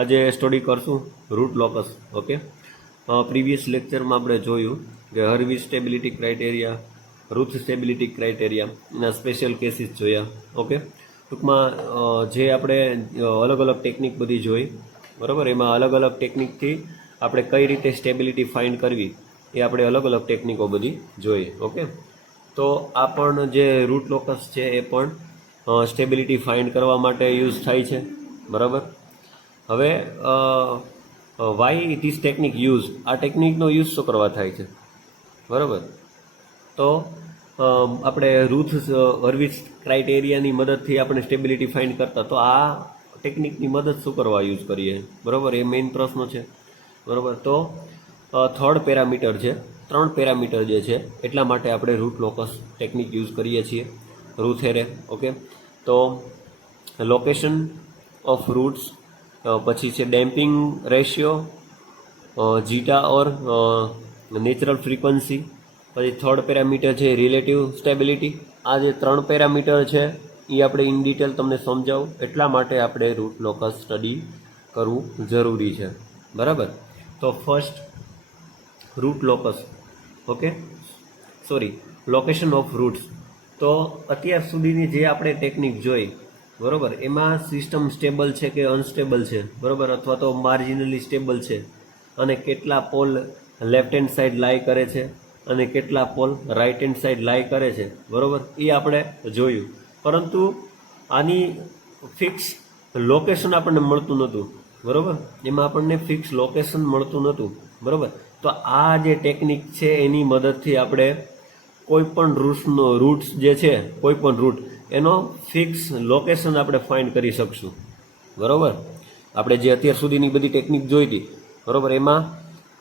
આજે સ્ટડી કરશું route locus. Okay, previous લેક્ચરમાં આપણે જોયું કે Hurwitz stability criteria, Routh stability criteria એના સ્પેશિયલ કેસીસ જોયા. ઓકે, ટૂંકમાં જે આપણે અલગ અલગ ટેકનિક બધી જોઈ, બરાબર, એમાં અલગ અલગ ટેકનિકથી આપણે કઈ રીતે સ્ટેબિલિટી ફાઇન્ડ કરવી એ આપણે અલગ અલગ ટેકનિકો બધી જોઈએ. ઓકે, તો આ પણ જે રૂટ લોકસ છે એ પણ સ્ટેબિલિટી ફાઇન્ડ કરવા માટે યુઝ થાય છે. બરાબર, હવે વાય ધીસ ટેકનિક યુઝ, આ ટેકનિકનો યુઝ શું કરવા થાય છે? બરાબર, તો આપણે રૂથ હર્વિસ ક્રાઇટેરિયાની મદદથી આપણે સ્ટેબિલિટી ફાઇન્ડ કરતા, તો આ ટેકનિકની મદદ શું કરવા યુઝ કરીએ? બરાબર, એ મેઇન પ્રશ્ન છે. બરાબર, તો થર્ડ પેરામીટર છે, 3 પેરામીટર જે છે એટલા માટે આપણે રૂટ લોકસ ટેકનિક યુઝ કરીએ છીએ, રૂથ એરે. ઓકે, તો લોકેશન ઓફ રૂટ્સ, પછી છે ડેમ્પિંગ રેશિયો, જીટા ઓર નેચરલ ફ્રીક્વન્સી, પછી થર્ડ પેરામીટર છે રિલેટિવ સ્ટેબિલિટી. આ જે 3 પેરામીટર છે એ આપણે ઇન ડિટેલ તમને સમજાવું, એટલા માટે આપણે રૂટ લોકસ સ્ટડી કરવું જરૂરી છે. બરાબર, તો first root locus. Okay, sorry, location of roots. તો અત્યાર સુધીની જે આપણે ટેકનિક જોઈ, બરાબર, એમાં સિસ્ટમ સ્ટેબલ છે કે અનસ્ટેબલ છે, બરાબર, અથવા તો માર્જિનલી સ્ટેબલ છે, અને કેટલા પોલ લેફ્ટ હેન્ડ સાઈડ લાઈ કરે છે અને કેટલા પોલ રાઈટ હેન્ડ સાઈડ લાઈ કરે છે, બરાબર, એ આપણે જોયું. પરંતુ આની ફિક્સ લોકેશન આપણને મળતું નહોતું. બરાબર, એમાં આપણને ફિક્સ લોકેશન મળતું નહોતું. બરાબર, તો આ જે ટેકનિક છે એની મદદથી આપણે કોઈ પણ રૂટ્સ જે છે, કોઈ પણ રૂટ એનો ફિક્સ લોકેશન આપણે ફાઇન્ડ કરી શકશું. બરાબર, આપણે જે અત્યાર સુધીની બધી ટેકનિક જોઈ હતી, બરાબર, એમાં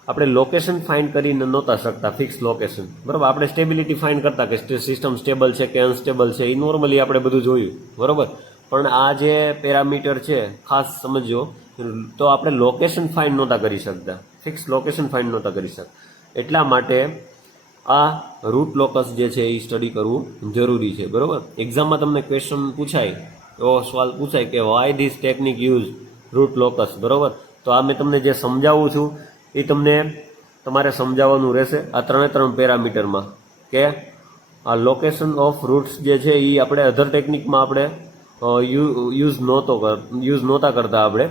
આપણે લોકેશન ફાઇન્ડ કરીને નહોતા શકતા, ફિક્સ લોકેશન. બરાબર, આપણે સ્ટેબિલિટી ફાઇન્ડ કરતા કે સિસ્ટમ સ્ટેબલ છે કે અનસ્ટેબલ છે, એ નોર્મલી આપણે બધું જોયું. બરાબર, પણ આ જે પેરામીટર છે ખાસ સમજો, તો આપણે લોકેશન ફાઇન્ડ નહોતા કરી શકતા, ફિક્સ લોકેશન ફાઇન્ડ નહોતા કરી શકતા. એટલા માટે આ રૂટ લોકસ જે છે એ સ્ટડી કરવું જરૂરી છે. બરાબર, એક્ઝામમાં તમને ક્વેશ્ચન પૂછાય, એવો સવાલ પૂછાય કે why this technique use root locus. બરાબર, તો આ મેં તમને જે સમજાવું છું એ તમને તમારે સમજાવવાનું રહેશે આ 3 પેરામીટરમાં, કે આ લોકેશન ઓફ રૂટ્સ જે છે એ આપણે અધર ટેકનિકમાં આપણે યુઝ નહોતા કરતા. આપણે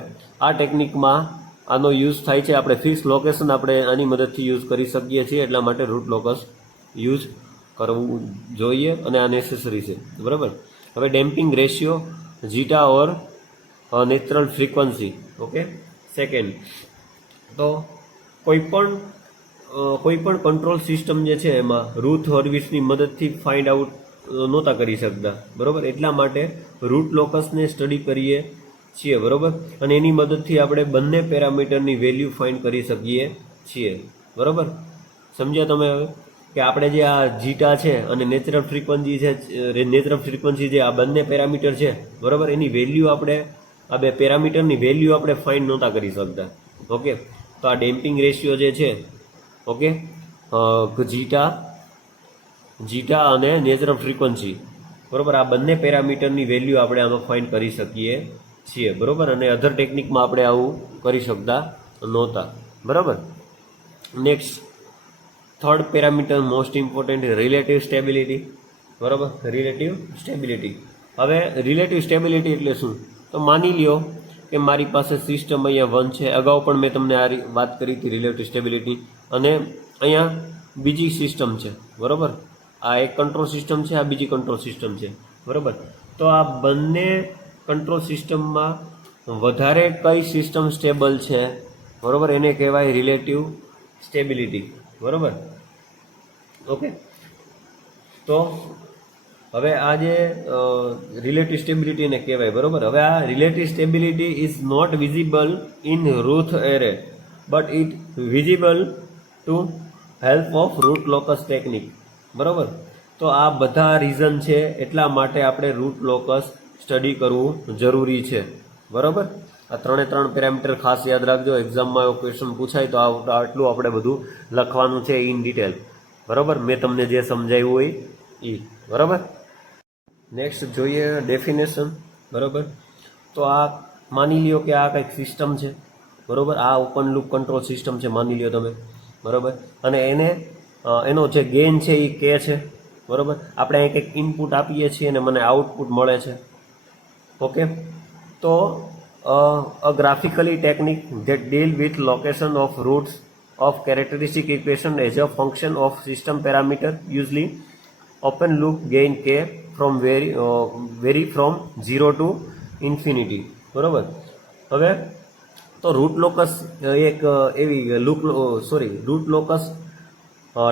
આ ટેકનિકમાં આનો યુઝ થાય છે. આપણે ફિક્સ લોકેશન આપણે આની મદદથી યુઝ કરી શકીએ છીએ, એટલા માટે રૂટ લોકસ યુઝ કરવું જોઈએ અને આ નેસેસરી છે. બરાબર, હવે ડેમ્પિંગ રેશિયો, જીટા ઓર નેચરલ ફ્રીક્વન્સી. ઓકે, સેકન્ડ, તો કોઈ પણ કંટ્રોલ સિસ્ટમ જે છે એમાં રૂથ હર્વિસની મદદથી ફાઇન્ડ આઉટ નહોતા કરી શકતા. બરાબર, એટલા માટે રૂટ લોકસને સ્ટડી કરીએ છીએ. બરાબર, અને એની મદદથી આપણે બંને પેરામીટરની વેલ્યુ ફાઇન્ડ કરી શકીએ છીએ. બરાબર, સમજ્યા તમે હવે કે આપણે જે આ જીટા છે અને નેચરલ ફ્રીક્વન્સી જે આ બંને પેરામીટર છે, બરાબર, એની વેલ્યુ આપણે આ બે પેરામીટરની વેલ્યુ આપણે ફાઇન્ડ નહોતા કરી શકતા. ઓકે, તો આ ડેમ્પિંગ રેશિયો જે છે, ઓકે, જીટા અને નેચરલ ફ્રીક્વન્સી, બરાબર, આ બંને પેરામીટરની વેલ્યુ આપણે આમાં ફાઇન્ડ કરી શકીએ છીએ. બરાબર, અને અધર ટેકનિકમાં આપણે આવું કરી શકતા નહોતા. બરાબર, next third parameter most important, relative stability. બરાબર, રિલેટિવ સ્ટેબિલિટી. હવે રિલેટિવ સ્ટેબિલિટી એટલે શું? તો માની લ્યો કે મારી પાસે સિસ્ટમ અહીંયા 1 છે, અગાઉ પણ મેં તમને આ વાત કરી હતી રિલેટિવ સ્ટેબિલિટી, અને અહીંયા બીજી સિસ્ટમ છે. બરાબર, આ એક કંટ્રોલ સિસ્ટમ છે, આ બીજી કંટ્રોલ સિસ્ટમ છે. બરાબર, તો આ બંને કંટ્રોલ સિસ્ટમમાં વધારે કઈ સિસ્ટમ સ્ટેબલ છે, બરાબર, એને કહેવાય રિલેટિવ સ્ટેબિલિટી. બરાબર, ઓકે, તો હવે આ જે રિલેટિવ સ્ટેબિલિટીને કહેવાય. બરાબર, હવે આ relative stability is not visible in Routh array, but it visible to help of root locus technique. બરાબર, તો આ બધા રીઝન છે એટલા માટે આપણે રૂટ લોકસ સ્ટડી કરવું જરૂરી છે. બરાબર, આ 3 પેરામીટર ખાસ યાદ રાખજો, એક્ઝામમાં એવો ક્વેશ્ચન પૂછાય તો આટલું આપણે બધું લખવાનું છે ઇન ડિટેલ. બરાબર, મેં તમને જે સમજાવ્યું હોય એ. બરાબર, નેક્સ્ટ જોઈએ ડેફિનેશન. બરાબર, તો આ માની લ્યો કે આ કંઈક સિસ્ટમ છે, બરાબર, આ ઓપન લૂપ કંટ્રોલ સિસ્ટમ છે માની લ્યો તમે, બરાબર, અને એનો જે ગેઇન છે એ કે છે, બરાબર. આપણે અહીં કંઈક ઇનપુટ આપીએ છીએ અને મને આઉટપુટ મળે છે. ઓકે, તો a graphically technique that deal with location of roots of characteristic equation as a function of system parameter, usually open loop gain k from vary from 0 to infinity, બરાબર. હવે તો રૂટ લોકસ એક એવી route locus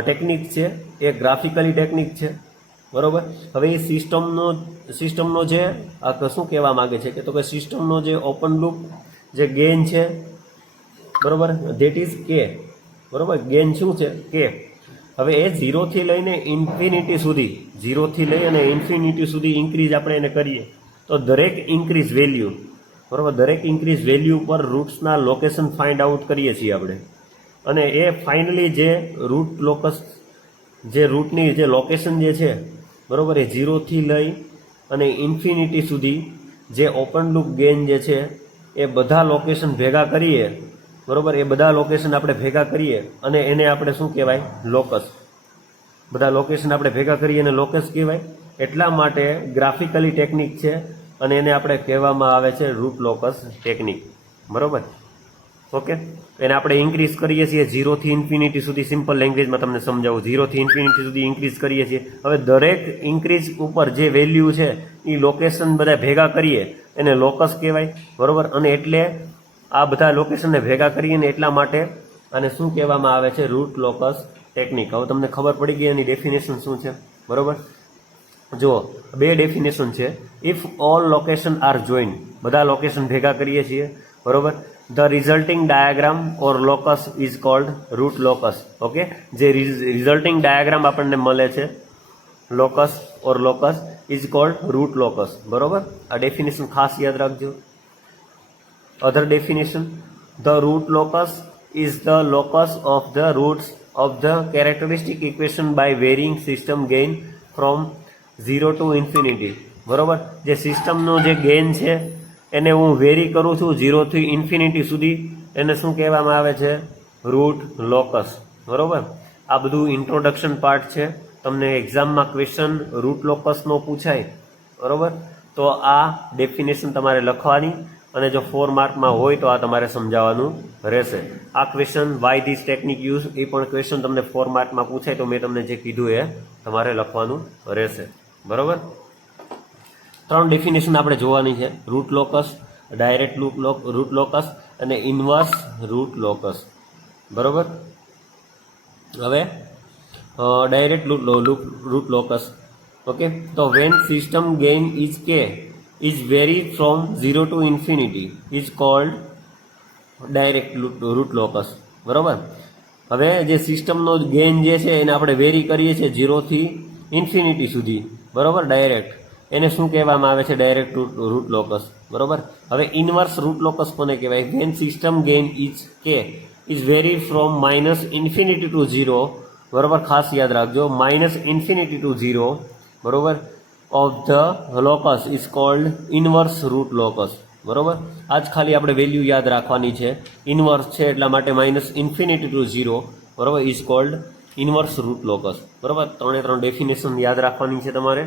technique છે, એ graphically technique છે, બરાબર. હવે એ સિસ્ટમનો જે શું કહેવા માગે છે કે તો કે સિસ્ટમનો જે ઓપન લૂપ જે ગેઇન છે, બરાબર, ધેટ ઇઝ કે, બરાબર. ગેઇન શું છે? કે. હવે એ 0થી લઈને ઇન્ફિનિટી સુધી ઇન્ક્રીઝ આપણે એને કરીએ તો દરેક ઇન્ક્રીઝ વેલ્યુ, બરાબર, દરેક ઇન્ક્રીઝ વેલ્યુ પર રૂટ્સના લોકેશન ફાઇન્ડ આઉટ કરીએ છીએ આપણે. અને એ ફાઇનલી જે રૂટની જે લોકેશન જે છે, બરાબર, એ 0થી લઈ અને ઇન્ફિનિટી સુધી જે ઓપન લૂપ ગેઇન જે છે એ બધા લોકેશન ભેગા કરીએ, બરાબર, એ બધા લોકેશન આપણે ભેગા કરીએ અને એને આપણે શું કહેવાય? લોકસ. બધા લોકેશન આપણે ભેગા કરીએ અને લોકસ કહેવાય. એટલા માટે ગ્રાફિકલી ટેકનિક છે અને એને આપણે કહેવામાં આવે છે રૂટ લોકસ ટેકનિક, બરાબર. ઓકે, એને આપણે ઇન્ક્રીઝ કરીએ છીએ 0થી ઇન્ફિનિટી સુધી. સિમ્પલ લેંગ્વેજમાં તમને સમજાવું, 0થી ઇન્ફિનિટી સુધી ઇન્ક્રીઝ કરીએ છીએ. હવે દરેક ઇન્ક્રીઝ ઉપર જે વેલ્યુ છે એ લોકેશન બધા ભેગા કરીએ એને લોકસ કહેવાય, બરાબર. અને એટલે આ બધા લોકેશનને ભેગા કરીએ એટલા માટે આને શું કહેવામાં આવે છે? Root locus technique. હવે તમને ખબર પડી ગઈ એની ડેફિનેશન શું છે, બરાબર. જુઓ, બે ડેફિનેશન છે. If all location are join, બધા લોકેશન ભેગા કરીએ છીએ, બરાબર, the resulting diagram or locus is called root locus. Okay, જે રિઝલ્ટિંગ ડાયાગ્રામ આપણને મળે છે locus or locus is called root locus, બરોબર. આ ડેફિનેશન ખાસ યાદ રાખજો. other definition, the root locus is the locus of the roots of the characteristic equation by varying system gain from 0 to infinity, બરોબર. જે સિસ્ટમનો જે ગેઇન છે એને હું વેરી કરું છું 0થી ઇન્ફિનિટી સુધી, એને શું કહેવામાં આવે છે? રૂટ લોકસ, બરોબર. આ બધું ઇન્ટ્રોડક્શન પાર્ટ છે. તમને એક્ઝામમાં ક્વેશ્ચન રૂટ લોકસનો પૂછાય, બરોબર, તો આ ડેફિનેશન તમારે લખવાની અને જો 4 માર્કમાં હોય તો આ તમારે સમજાવવાનું રહેશે. આ question why this technique use એ પણ ક્વેશ્ચન તમને 4 માર્કમાં પૂછાય તો મેં તમને જે કીધું એ તમારે લખવાનું રહેશે, બરોબર. 3 ડેફિનેશન આપણે જોવાની છે: root locus, direct root locus અને ઇન્વર્સ રૂટ લોકસ, બરોબર. હવે ડાયરેક્ટ રૂટ લોકસ. ઓકે, તો when system gain is K is vary from 0 to infinity is called direct root locus, બરોબર. હવે જે સિસ્ટમનો ગેઇન જે છે એને આપણે વેરી કરીએ છીએ 0થી ઇન્ફિનિટી સુધી, બરોબર, ડાયરેક્ટ, એને શું કહેવામાં આવે છે? ડાયરેક્ટ રૂટ લોકસ, બરોબર. હવે ઇન્વર્સ રૂટ લોકસ કોને કહેવાય? When system gain is K is vary from -infinity to 0, બરોબર, ખાસ યાદ રાખજો, -ઇન્ફિનિટી ટુ 0, બરોબર, of the locus is called inverse root locus, બરોબર. આ જ ખાલી આપણે વેલ્યુ યાદ રાખવાની છે. ઇન્વર્સ છે એટલા માટે -ઇન્ફિનિટી ટુ 0, બરોબર, is called inverse root locus, બરોબર. 3 ડેફિનેશન યાદ રાખવાની છે તમારે.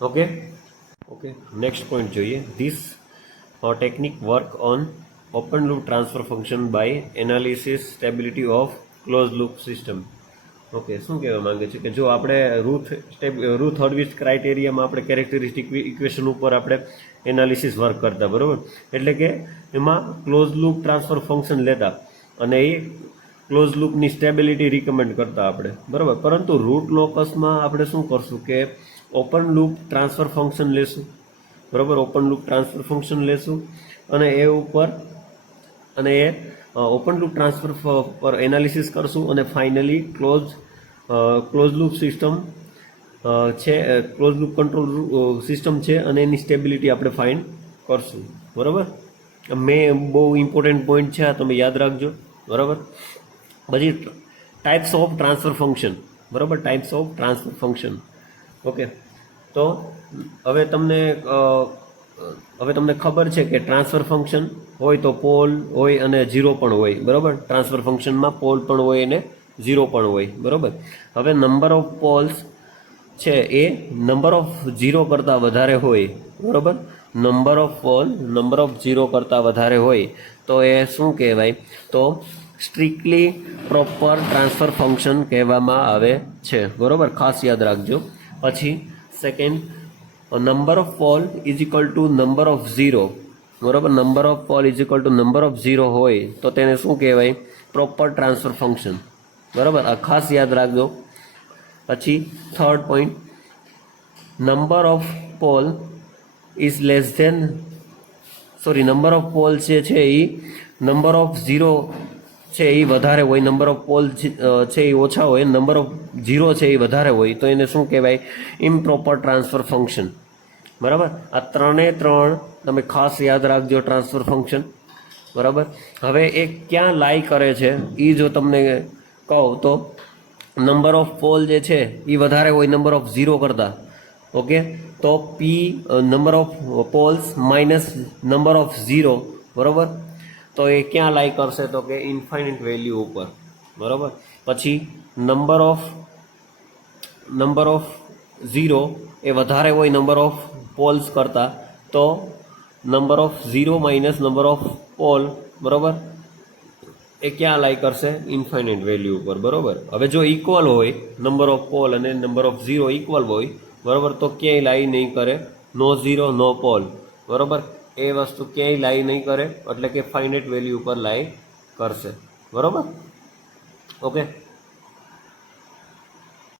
ઓકે, નેક્સ્ટ પોઈન્ટ જોઈએ. This technique work on open loop transfer function by analysis stability of close loop system. Okay, શું કહેવા માંગે છે કે જો આપણે રૂથ હર્વિટ્ઝ ક્રાઇટેરિયામાં આપણે કેરેક્ટરિસ્ટિક ઇક્વેશન ઉપર આપણે એનાલિસિસ વર્ક કરતા, બરાબર, એટલે કે એમાં ક્લોઝ લૂપ ટ્રાન્સફર ફંક્શન લેતા અને એ ક્લોઝ લૂપની સ્ટેબિલિટી રિકમેન્ડ કરતા આપણે, બરાબર. પરંતુ રૂટ લોકસમાં આપણે શું કરશું કે ઓપન લૂપ ટ્રાન્સફર ફંક્શન લેશું, બરાબર, ઓપન લૂપ ટ્રાન્સફર ફંક્શન લેશું અને એ ઉપર અને એ ઓપન લૂપ ટ્રાન્સફર પર એનાલિસિસ કરશું અને ફાઇનલી ક્લોઝ લૂપ સિસ્ટમ છે, ક્લોઝ લૂપ કંટ્રોલ સિસ્ટમ છે અને એની સ્ટેબિલિટી આપણે ફાઇન્ડ કરશું, બરાબર. મેં બહુ ઇમ્પોર્ટન્ટ પોઈન્ટ છે, આ તમે યાદ રાખજો, બરાબર. પછી ટાઈપ્સ ઓફ ટ્રાન્સફર ફંક્શન, બરાબર, types of transfer function. Okay, તો હવે તમને હવે તમને ખબર છે કે ટ્રાન્સફર ફંક્શન હોય તો પોલ હોય અને ઝીરો પણ હોય, બરાબર. ટ્રાન્સફર ફંક્શનમાં પોલ પણ હોય અને ઝીરો પણ હોય, બરાબર. હવે નંબર ઓફ પોલ્સ છે એ નંબર ઓફ ઝીરો કરતાં વધારે હોય, બરાબર. Number of pole number of zero કરતાં વધારે હોય તો એ શું કહેવાય? તો સ્ટ્રિક્ટલી પ્રોપર ટ્રાન્સફર ફંક્શન કહેવામાં આવે છે, બરાબર. ખાસ યાદ રાખજો. પછી second, number of pole is equal to number of zero, બરાબર. Number of pole is equal to number of zero હોય તો તેને શું કહેવાય? પ્રોપર ટ્રાન્સફર ફંક્શન, બરાબર. આ ખાસ યાદ રાખજો. પછી third point, number of pole is less than number of pole જે છે એ નંબર ઓફ ઝીરો છે એ વધારે હોય, નંબર ઓફ પોલ છે એ ઓછા હોય, નંબર ઓફ ઝીરો છે એ વધારે હોય તો એને શું કહેવાય? ઇમ્પ્રોપર ટ્રાન્સફર ફંક્શન, બરાબર. આ ત્રણે ત્રણ તમે ખાસ યાદ રાખજો ટ્રાન્સફર ફંક્શન, બરાબર. હવે એ ક્યાં લાઈ કરે છે એ જો તમને કહું તો નંબર ઓફ પોલ જે છે એ વધારે હોય નંબર ઓફ ઝીરો કરતાં, ઓકે. તો P number of poles minus number of zero, બરાબર. તો એ ક્યાં લાઈ કરશે? તો કે ઇન્ફાઇનાઇટ વેલ્યુ ઉપર, બરાબર. પછી નંબર ઓફ ઝીરો એ વધારે હોય નંબર ઓફ પોલ્સ કરતાં, તો number of zero minus number of pole, બરાબર, એ ક્યાં લાઈ કરશે? ઇન્ફાઇનાઇટ વેલ્યુ ઉપર, બરાબર. હવે જો ઇક્વલ હોય નંબર ઓફ પોલ અને નંબર ઓફ ઝીરો ઇક્વલ હોય, બરાબર, તો ક્યાંય લાઈ નહીં કરે. નો ઝીરો નો પોલ, બરાબર. એ વસ્તુ ક્યાંય લાઈ નહીં કરે, એટલે કે ફાઇનાઇટ વેલ્યુ ઉપર લાઈ કરશે, બરાબર. ઓકે.